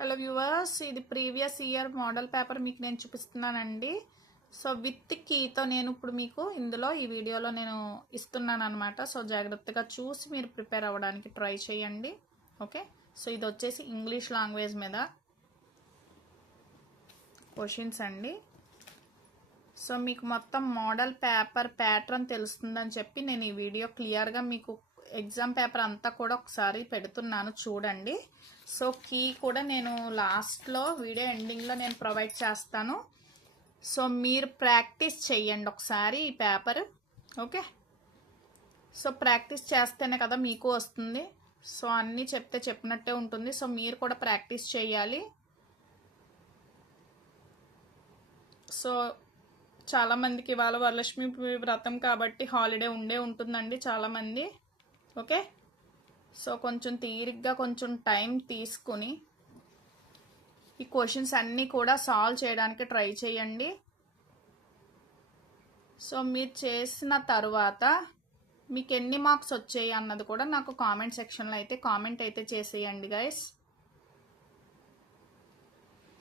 Hello viewers, ఇది previous year model paper మీకు నేను చూపిస్తున్నానండి. సో విత్ కీతో నేను ఇప్పుడు మీకు ఇందులో ఈ వీడియోలో నేను ఇస్తున్నాను అనమాట. సో జాగ్రత్తగా చూసి మీరు ప్రిపేర్ అవ్వడానికి ట్రై చేయండి. ఓకే, సో ఇది వచ్చేసి ఇంగ్లీష్ లాంగ్వేజ్ మీద క్వశ్చన్స్ అండి. సో మీకు మొత్తం మోడల్ పేపర్ ప్యాటర్న్ తెలుస్తుందని చెప్పి నేను ఈ వీడియో క్లియర్గా మీకు ఎగ్జామ్ పేపర్ అంతా కూడా ఒకసారి పెడుతున్నాను, చూడండి. సో కీ కూడా నేను లాస్ట్లో వీడియో ఎండింగ్లో నేను ప్రొవైడ్ చేస్తాను. సో మీరు ప్రాక్టీస్ చేయండి ఒకసారి ఈ పేపర్. ఓకే, సో ప్రాక్టీస్ చేస్తేనే కదా మీకు వస్తుంది. సో అన్నీ చెప్తే చెప్పినట్టే ఉంటుంది. సో మీరు కూడా ప్రాక్టీస్ చేయాలి. సో చాలామందికి ఇవాళ వరలక్ష్మి వ్రతం కాబట్టి హాలిడే ఉంటుందండి చాలామంది. ఓకే, సో కొంచెం తీరిగ్గా కొంచెం టైం తీసుకుని ఈ క్వశ్చన్స్ అన్నీ కూడా సాల్వ్ చేయడానికి ట్రై చేయండి. సో మీరు చేసిన తర్వాత మీకు ఎన్ని మార్క్స్ వచ్చాయి అన్నది కూడా నాకు కామెంట్ సెక్షన్లో అయితే కామెంట్ అయితే చేసేయండి గైస్.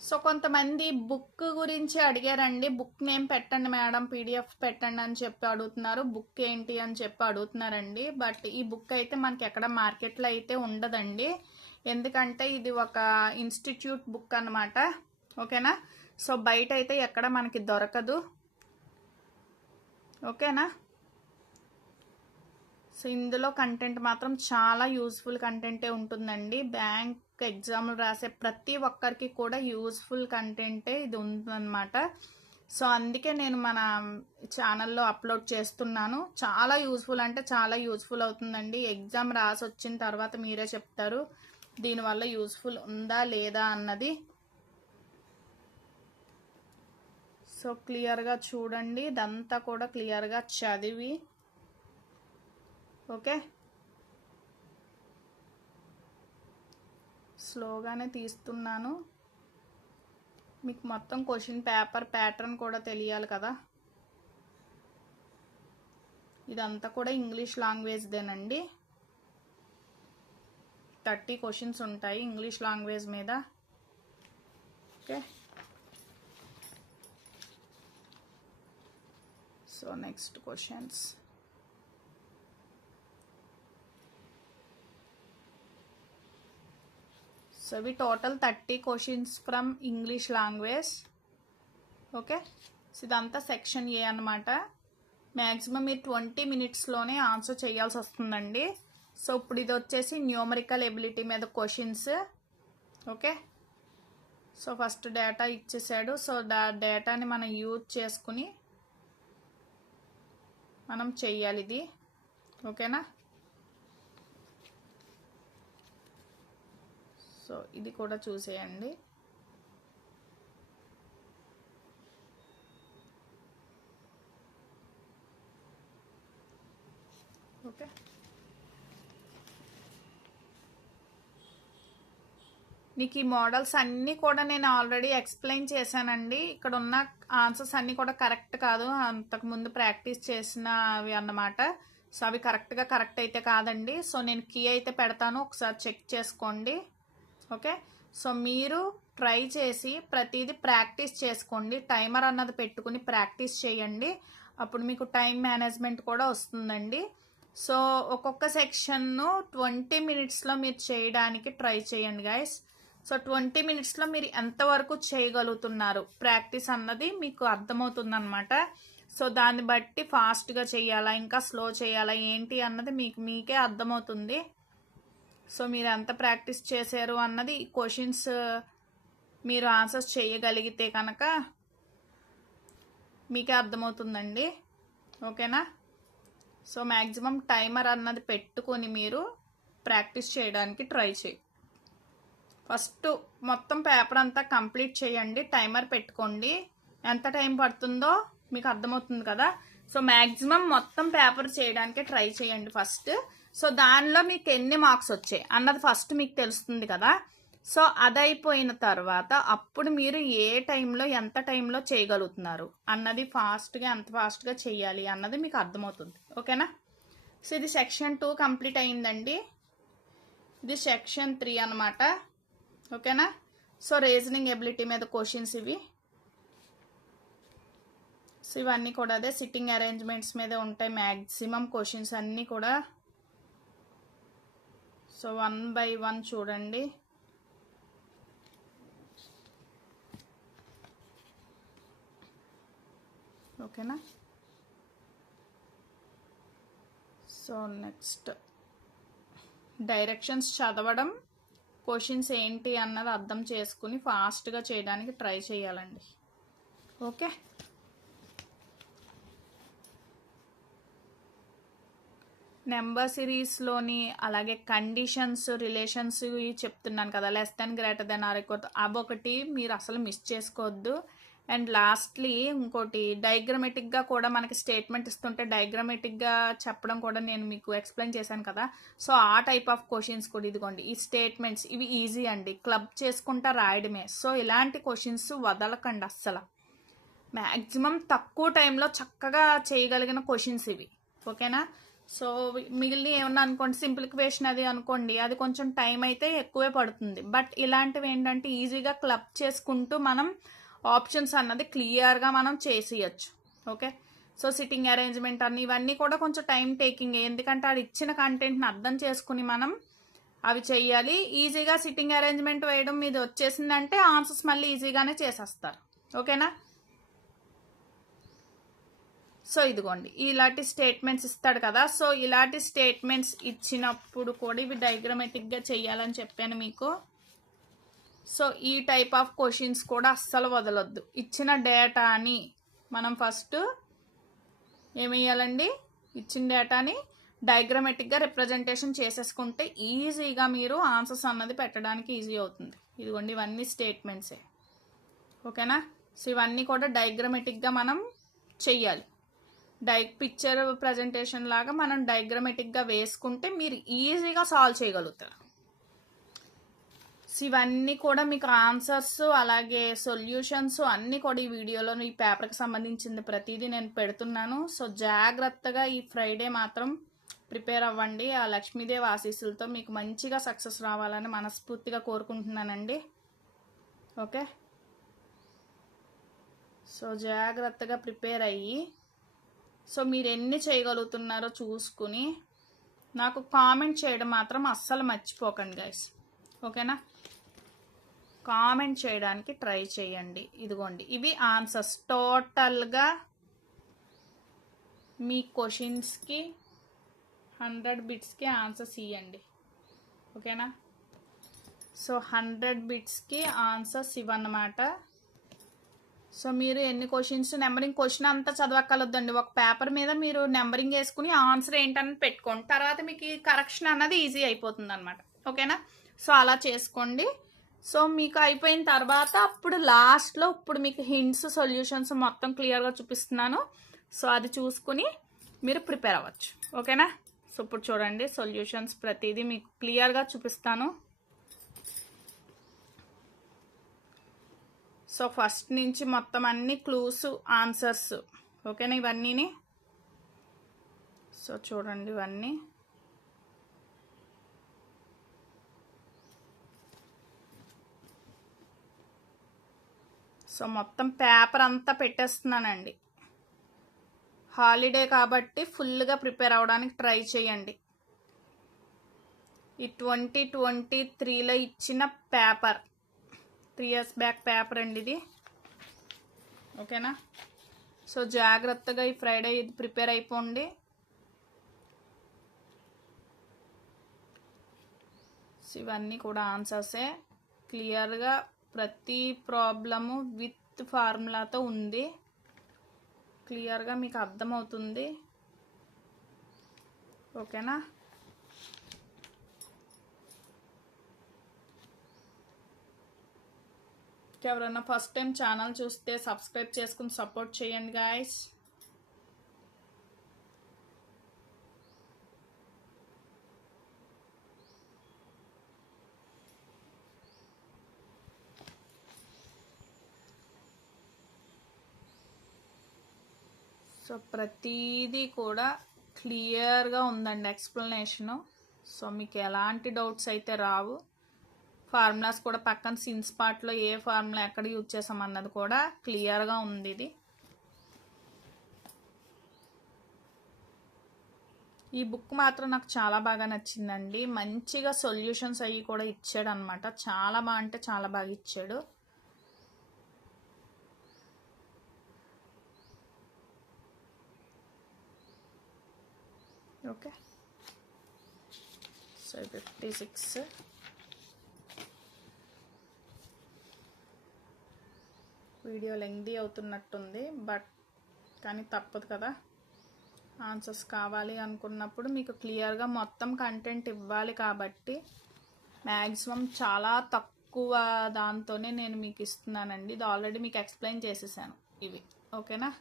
సో కొంతమంది బుక్ గురించి అడిగారండి. బుక్ నేమ్ పెట్టండి మేడం, పీడిఎఫ్ పెట్టండి అని చెప్పి అడుగుతున్నారు. బుక్ ఏంటి అని చెప్పి అడుగుతున్నారండి. బట్ ఈ బుక్ అయితే మనకి ఎక్కడ మార్కెట్లో అయితే ఉండదండి, ఎందుకంటే ఇది ఒక ఇన్స్టిట్యూట్ బుక్ అన్నమాట. ఓకేనా, సో బయట అయితే ఎక్కడ మనకి దొరకదు. ఓకేనా, సో ఇందులో కంటెంట్ మాత్రం చాలా యూజ్ఫుల్ కంటెంటే ఉంటుందండి. బ్యాంక్ ఎగ్జామ్లు రాసే ప్రతి ఒక్కరికి కూడా యూజ్ఫుల్ కంటెంటే ఇది ఉందన్నమాట. సో అందుకే నేను మన ఛానల్లో అప్లోడ్ చేస్తున్నాను. చాలా యూజ్ఫుల్ అంటే చాలా యూజ్ఫుల్ అవుతుందండి. ఎగ్జామ్ రాసి వచ్చిన తర్వాత మీరే చెప్తారు దీనివల్ల యూజ్ఫుల్ ఉందా లేదా అన్నది. సో క్లియర్గా చూడండి, ఇదంతా కూడా క్లియర్గా చదివి. ఓకే, స్లోగానే తీస్తున్నాను. మీకు మొత్తం క్వశ్చన్ పేపర్ ప్యాటర్న్ కూడా తెలియాలి కదా. ఇదంతా కూడా ఇంగ్లీష్ లాంగ్వేజ్దేనండి. 30 క్వశ్చన్స్ ఉంటాయి ఇంగ్లీష్ లాంగ్వేజ్ మీద. Okay, so next questions. So ఇవి total 30 questions from English language. Okay, so ఇదంతా సెక్షన్ ఏ అనమాట. మ్యాక్సిమం మీరు 20 మినిట్స్లోనే ఆన్సర్ చేయాల్సి వస్తుందండి. సో ఇప్పుడు ఇది వచ్చేసి న్యూమరికల్ ఎబిలిటీ మీద questions. Okay, so first data ఇచ్చేసాడు. సో డేటాని మనం యూజ్ చేసుకుని మనం చెయ్యాలి ఇది. ఓకేనా, సో ఇది కూడా చూసేయండి. ఓకే, నీకు ఈ మోడల్స్ అన్నీ కూడా నేను ఆల్రెడీ ఎక్స్ప్లెయిన్ చేశానండి. ఇక్కడ ఉన్న ఆన్సర్స్ అన్నీ కూడా కరెక్ట్ కాదు, అంతకుముందు ప్రాక్టీస్ చేసినవి అన్నమాట. సో అవి కరెక్ట్ అయితే కాదండి. సో నేను కీ అయితే పెడతాను, ఒకసారి చెక్ చేసుకోండి. ఓకే, సో మీరు ట్రై చేసి ప్రతిదీ ప్రాక్టీస్ చేసుకోండి. టైమర్ అన్నది పెట్టుకుని ప్రాక్టీస్ చేయండి, అప్పుడు మీకు టైం మేనేజ్మెంట్ కూడా వస్తుందండి. సో ఒక్కొక్క సెక్షన్ను 20 మినిట్స్లో మీరు చేయడానికి ట్రై చేయండి గైస్. సో 20 మినిట్స్లో మీరు ఎంతవరకు చేయగలుగుతున్నారు ప్రాక్టీస్ అన్నది మీకు అర్థమవుతుంది అనమాట. సో దాన్ని బట్టి ఫాస్ట్గా చేయాలా ఇంకా స్లో చేయాలా ఏంటి అన్నది మీకే అర్థమవుతుంది. సో మీరు ఎంత ప్రాక్టీస్ చేశారు అన్నది క్వశ్చన్స్ మీరు ఆన్సర్స్ చేయగలిగితే కనుక మీకే అర్థమవుతుందండి. ఓకేనా, సో మ్యాక్సిమం టైమర్ అన్నది పెట్టుకొని మీరు ప్రాక్టీస్ చేయడానికి ట్రై చేయి. ఫస్ట్ మొత్తం పేపర్ అంతా కంప్లీట్ చేయండి, టైమర్ పెట్టుకోండి. ఎంత టైం పడుతుందో మీకు అర్థమవుతుంది కదా. సో మ్యాక్సిమం మొత్తం పేపర్ చేయడానికి ట్రై చేయండి ఫస్ట్. సో దానిలో మీకు ఎన్ని మార్క్స్ వచ్చాయి అన్నది ఫస్ట్ మీకు తెలుస్తుంది కదా. సో అదైపోయిన తర్వాత అప్పుడు మీరు ఏ టైంలో ఎంత టైంలో చేయగలుగుతున్నారు అన్నది ఎంత ఫాస్ట్గా చేయాలి అన్నది మీకు అర్థమవుతుంది. ఓకేనా, సో ఇది సెక్షన్ 2 కంప్లీట్ అయిందండి. ఇది సెక్షన్ 3 అన్నమాట. ఓకేనా, సో రీజనింగ్ ఎబిలిటీ మీద క్వశ్చన్స్ ఇవి. సో ఇవన్నీ కూడా అదే సిట్టింగ్ అరేంజ్మెంట్స్ మీద ఉంటాయి మ్యాక్సిమం క్వశ్చన్స్ అన్నీ కూడా. సో 1 by 1 చూడండి. ఓకేనా. సో నెక్స్ట్ డైరెక్షన్స్ చదవడం, క్వశ్చన్స్ ఏంటి అన్నది అర్థం చేసుకుని ఫాస్ట్గా చేయడానికి ట్రై చేయాలండి. ఓకే. నెంబర్ సిరీస్లోని అలాగే కండిషన్స్, రిలేషన్స్ చెప్తున్నాను కదా, less than, greater than or equal to, అవొకటి మీరు అసలు మిస్ చేసుకోవద్దు. అండ్ లాస్ట్లీ ఇంకోటి డయాగ్రమెటిక్గా కూడా మనకి స్టేట్మెంట్ ఇస్తుంటే డయాగ్రమెటిక్గా చెప్పడం కూడా నేను మీకు ఎక్స్ప్లెయిన్ చేశాను కదా. సో ఆ టైప్ ఆఫ్ క్వశ్చన్స్ కూడా ఇదిగోండి. ఈ స్టేట్మెంట్స్ ఇవి ఈజీ అండి, క్లబ్ చేసుకుంటా రాయడమే. సో ఇలాంటి క్వశ్చన్స్ వదలకండి అస్సలు. మ్యాక్సిమం తక్కువ టైంలో చక్కగా చేయగలిగిన క్వశ్చన్స్ ఇవి. ఓకేనా. సో మిగిలిన ఏమన్నా అనుకోండి, సింప్లిఫికేషన్ అది అనుకోండి, అది కొంచెం టైం అయితే ఎక్కువే పడుతుంది. బట్ ఇలాంటివి ఏంటంటే ఈజీగా క్లబ్ చేసుకుంటూ మనం ఆప్షన్స్ అన్నది క్లియర్గా మనం చేసేయచ్చు. ఓకే. సో సిట్టింగ్ అరేంజ్మెంట్ అన్ని ఇవన్నీ కూడా కొంచెం టైం టేకింగ్, ఎందుకంటే అది ఇచ్చిన కంటెంట్ని అర్థం చేసుకుని మనం అవి చెయ్యాలి. ఈజీగా సిట్టింగ్ అరేంజ్మెంట్ వేయడం మీద వచ్చేసిందంటే ఆన్సర్స్ మళ్ళీ ఈజీగానే చేసేస్తారు. ఓకేనా. సో ఇదిగోండి ఇలాంటి స్టేట్మెంట్స్ ఇస్తాడు కదా. సో ఇలాంటి స్టేట్మెంట్స్ ఇచ్చినప్పుడు కూడా ఇవి డయాగ్రమెటిక్గా చెయ్యాలని చెప్పాను మీకు. సో ఈ టైప్ ఆఫ్ క్వశ్చన్స్ కూడా అస్సలు వదలొద్దు. ఇచ్చిన డేటాని మనం ఫస్ట్ ఏమేయాలండి, ఇచ్చిన డేటాని డయాగ్రమెటిక్గా రిప్రజెంటేషన్ చేసేసుకుంటే ఈజీగా మీరు ఆన్సర్స్ అన్నది పెట్టడానికి ఈజీ అవుతుంది. ఇదిగోండి ఇవన్నీ స్టేట్మెంట్సే. ఓకేనా. సో ఇవన్నీ కూడా డయాగ్రమెటిక్గా మనం చెయ్యాలి. పిక్చర్ ప్రజెంటేషన్ లాగా మనం డయాగ్రమెటిక్గా వేసుకుంటే మీరు ఈజీగా సాల్వ్ చేయగలుగుతారు. సో ఇవన్నీ కూడా మీకు ఆన్సర్స్ అలాగే సొల్యూషన్స్ అన్నీ కూడా ఈ వీడియోలో ఈ పేపర్కి సంబంధించింది ప్రతిదీ నేను పెడుతున్నాను. సో జాగ్రత్తగా ఈ ఫ్రైడే మాత్రం ప్రిపేర్ అవ్వండి. ఆ లక్ష్మీదేవి ఆశీస్సులతో మీకు మంచిగా సక్సెస్ రావాలని మనస్ఫూర్తిగా కోరుకుంటున్నానండి. ఓకే. సో జాగ్రత్తగా ప్రిపేర్ అయ్యి సో మీరు ఎన్ని చేయగలుగుతున్నారో చూసుకుని నాకు కామెంట్ చేయడం మాత్రం అస్సలు మర్చిపోకండి గైస్. ఓకేనా. కామెంట్ చేయడానికి ట్రై చేయండి. ఇదిగోండి ఇవి ఆన్సర్స్. టోటల్గా మీ క్వశ్చన్స్కి 100 బిట్స్కి ఆన్సర్స్ ఇవ్వండి. ఓకేనా. సో 100 బిట్స్కి ఆన్సర్స్ ఇవ్వన్నమాట. సో మీరు ఎన్ని క్వశ్చన్స్ నెంబరింగ్ క్వశ్చన్ అంతా చదవక్కర్లేదండి. ఒక పేపర్ మీద మీరు నెంబరింగ్ వేసుకుని ఆన్సర్ ఏంటని పెట్టుకోండి. తర్వాత మీకు కరెక్షన్ అన్నది ఈజీ అయిపోతుంది అనమాట. ఓకేనా. సో అలా చేసుకోండి. సో మీకు అయిపోయిన తర్వాత అప్పుడు లాస్ట్లో ఇప్పుడు మీకు హింట్స్, సొల్యూషన్స్ మొత్తం క్లియర్గా చూపిస్తున్నాను. సో అది చూసుకుని మీరు ప్రిపేర్ అవ్వచ్చు. ఓకేనా. సో ఇప్పుడు చూడండి సొల్యూషన్స్ ప్రతిదీ మీకు క్లియర్గా చూపిస్తాను. సో ఫస్ట్ నుంచి మొత్తం అన్ని క్లూస్, ఆన్సర్స్. ఓకేనా ఇవన్నీని. సో చూడండి ఇవన్నీ. సో మొత్తం పేపర్ అంతా పెట్టేస్తున్నానండి. హాలిడే కాబట్టి ఫుల్గా ప్రిపేర్ అవ్వడానికి ట్రై చేయండి. ఈ 2023లో ఇచ్చిన పేపర్ 3 years బ్యాక్ పేపర్ అండి ఇది. ఓకేనా. సో జాగ్రత్తగా ఈ ఫ్రైడే ఇది ప్రిపేర్ అయిపోండి. ఇవన్నీ కూడా ఆన్సర్సే. క్లియర్గా ప్రతి ప్రాబ్లము విత్ ఫార్ములాతో ఉంది. క్లియర్గా మీకు అర్థమవుతుంది. ఓకేనా. ఎవరైనా ఫస్ట్ టైం ఛానల్ చూస్తే సబ్స్క్రైబ్ చేసుకుని సపోర్ట్ చేయండి గాయస్. సో ప్రతిదీ కూడా క్లియర్గా ఉందండి ఎక్స్ప్లెనేషను. సో మీకు ఎలాంటి డౌట్స్ అయితే రావు. ఫార్ములాస్ కూడా పక్కన సిన్స్ పార్ట్లో ఏ ఫార్ములా ఎక్కడ యూజ్ చేసాం అన్నది కూడా క్లియర్గా ఉంది. ఇది ఈ బుక్ మాత్రం నాకు చాలా బాగా నచ్చిందండి. మంచిగా సొల్యూషన్స్ అవి కూడా ఇచ్చాడు అనమాట. చాలా బాగా అంటే చాలా బాగా ఇచ్చాడు. ఓకే, సో 56 వీడియో లెంగ్దీ అవుతున్నట్టుంది, బట్ కానీ తప్పదు కదా, ఆన్సర్స్ కావాలి అనుకున్నప్పుడు మీకు క్లియర్గా మొత్తం కంటెంట్ ఇవ్వాలి కాబట్టి మ్యాక్సిమం చాలా తక్కువ దాంతోనే నేను మీకు ఇస్తున్నానండి. ఇది ఆల్రెడీ మీకు ఎక్స్ప్లెయిన్ చేసేసాను ఇవి, ఓకేనా.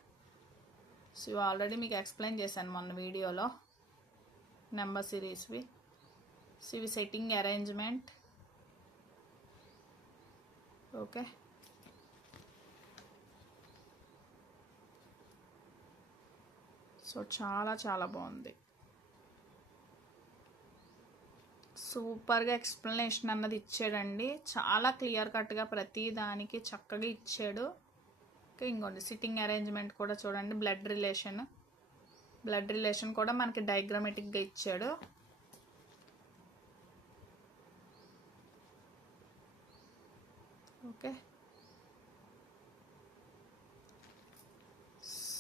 సో ఇవి ఆల్రెడీ మీకు ఎక్స్ప్లెయిన్ చేశాను మొన్న వీడియోలో నెంబర్ సిరీస్వి. సో ఇవి సెట్టింగ్ అరేంజ్మెంట్, ఓకే. సో చాలా చాలా బాగుంది, సూపర్గా ఎక్స్ప్లెనేషన్ అన్నది ఇచ్చాడండి. చాలా క్లియర్ కట్గా ప్రతి దానికి చక్కగా ఇచ్చాడు. ఓకే, ఇంకోండి సిట్టింగ్ అరేంజ్మెంట్ కూడా చూడండి. బ్లడ్ రిలేషన్ కూడా మనకి డయాగ్రామేటిక్గా ఇచ్చాడు. ఓకే,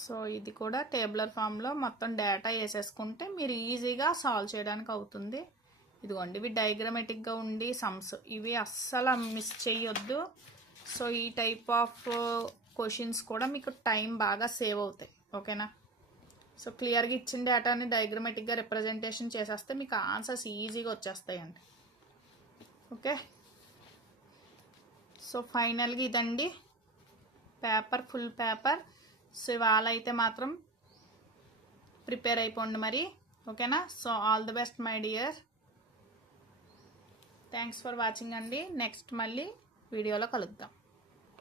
సో ఇది కూడా టేబులర్ ఫామ్లో మొత్తం డేటా వేసేసుకుంటే మీరు ఈజీగా సాల్వ్ చేయడానికి అవుతుంది. ఇదిగోండి, ఇవి డయాగ్రామేటిక్గా ఉండి సమ్స్, ఇవి అస్సలు మిస్ చేయొద్దు. సో ఈ టైప్ ఆఫ్ క్వశ్చన్స్ కూడా మీకు టైం బాగా సేవ్ అవుతాయి, ఓకేనా. సో క్లియర్గా ఇచ్చిన డేటాని డయాగ్రామేటిక్గా రిప్రజెంటేషన్ చేసేస్తే మీకు ఆన్సర్స్ ఈజీగా వచ్చేస్తాయండి. ఓకే, సో ఫైనల్గా ఇదండి పేపర్, ఫుల్ పేపర్. సో ఇవాళ అయితే మాత్రం ప్రిపేర్ అయిపోండి మరి, ఓకేనా. So all the best my dear, thanks for watching అండి. నెక్స్ట్ మళ్ళీ వీడియోలో కలుద్దాం.